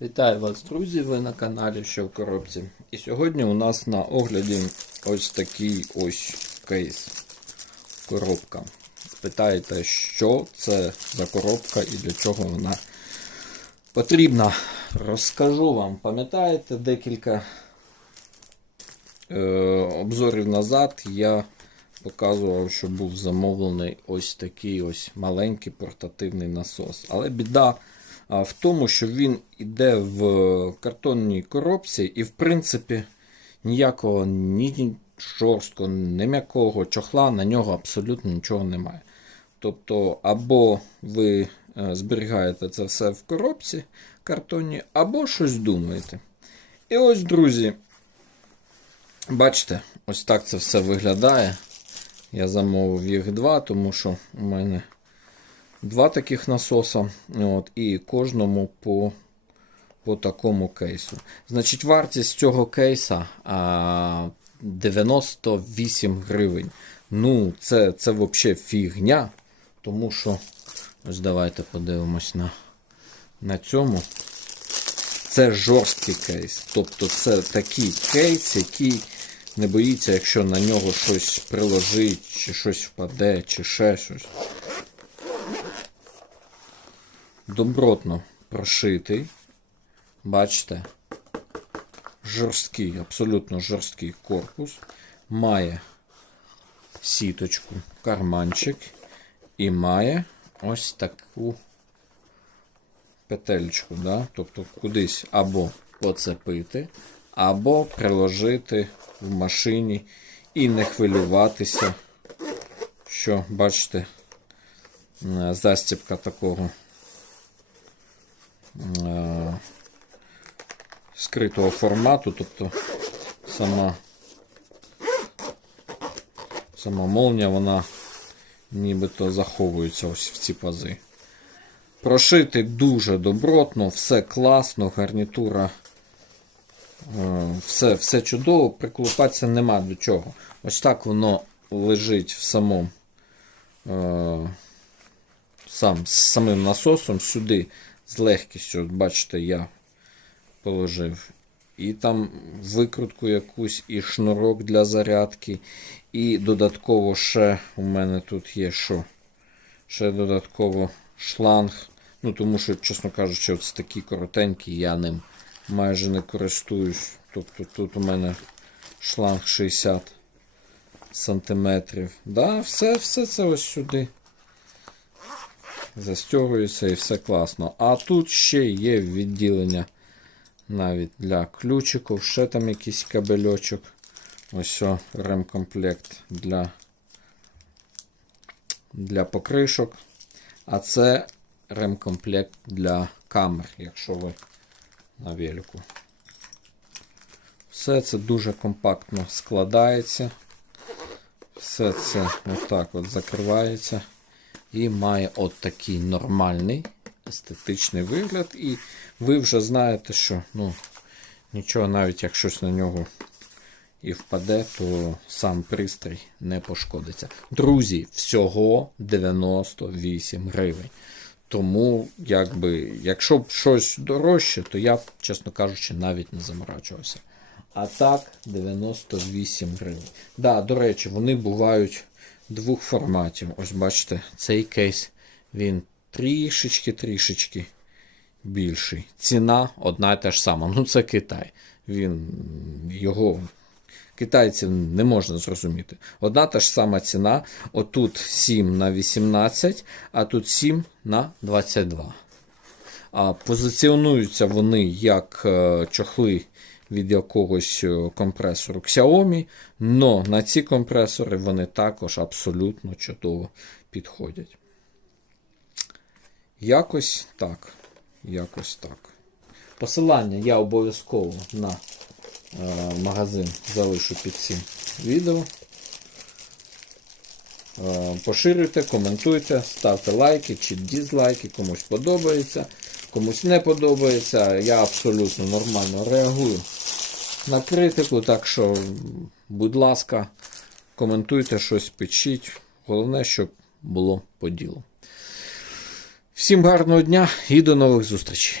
Вітаю вас, друзі! Ви на каналі Що в коробці. І сьогодні у нас на огляді ось такий ось кейс. Коробка. Спитаєте, що це за коробка і для чого вона потрібна. Розкажу вам, пам'ятаєте, декілька е, обзорів назад я показував, що був замовлений ось такий ось маленький портативний насос. Але біда в тому, що він іде в картонній коробці, і, в принципі, ніякого ні жорсткого, ні м'якого чохла на нього абсолютно нічого немає. Тобто, або ви е, зберігаєте це все в коробці картонній, або щось думаєте. І ось, друзі, бачите, ось так це все виглядає. Я замовив їх два, тому що у мене два таких насоса. От, і кожному по по такому кейсу. Значить, вартість цього кейса а, 98 гривень. Ну, це, це взагалі фігня. Тому що, ось давайте подивимось на, на цьому. Це жорсткий кейс. Тобто це такий кейс, який не боїться, якщо на нього щось приложить, чи щось впаде, чи ще щось. Добротно прошитий. Бачите? Жорсткий, абсолютно жорсткий корпус. Має сіточку, карманчик і має ось таку петельку. Да? Тобто кудись або поцепити, або приложити в машині і не хвилюватися, що, бачите, застібка такого скритого формату, тобто сама, сама молнія, вона нібито заховується ось в ці пази. Прошитий дуже добротно, все класно, гарнітура. е, Все все чудово, приклупатися нема до чого. Ось так воно лежить в самому е, сам, з самим насосом сюди з легкістю, бачите, я положив. І там викрутку якусь, і шнурок для зарядки. І додатково ще у мене тут є що? Ще додатково шланг. Ну, тому що, чесно кажучи, це такий коротенький, я ним майже не користуюсь. Тобто тут у мене шланг 60 сантиметрів. Да, все, все це ось сюди. Застягується і все класно. А тут ще є відділення навіть для ключиків, ще там якийсь кабельочок. Ось о, ремкомплект для, для покришок. А це ремкомплект для камер, якщо ви на велику. Все це дуже компактно складається. Все це отак от закривається. І має от такий нормальний естетичний вигляд. І ви вже знаєте, що ну, нічого, навіть як щось на нього і впаде, то сам пристрій не пошкодиться. Друзі, всього 98 гривень. Тому, якби, якщо б щось дорожче, то я б, чесно кажучи, навіть не заморачувався. А так, 98 гривень. Да, до речі, вони бувають двох форматів. Ось бачите, цей кейс він трішечки-трішечки більший. Ціна одна і та ж сама. Ну, це Китай. Він його. Китайців не можна зрозуміти. Одна та ж сама ціна. Отут 7 на 18, а тут 7 на 22. А позиціонуються вони як е, чохли від якогось е, компресору Xiaomi, но на ці компресори вони також абсолютно чудово підходять. Якось так. Якось так. Посилання я обов'язково на е, магазин залишу під цим відео. Е, поширюйте, коментуйте, ставте лайки чи дізлайки, комусь подобається, комусь не подобається. Я абсолютно нормально реагую на критику, так що, будь ласка, коментуйте щось, пишіть. Головне, щоб було по ділу. Всім гарного дня і до нових зустрічей!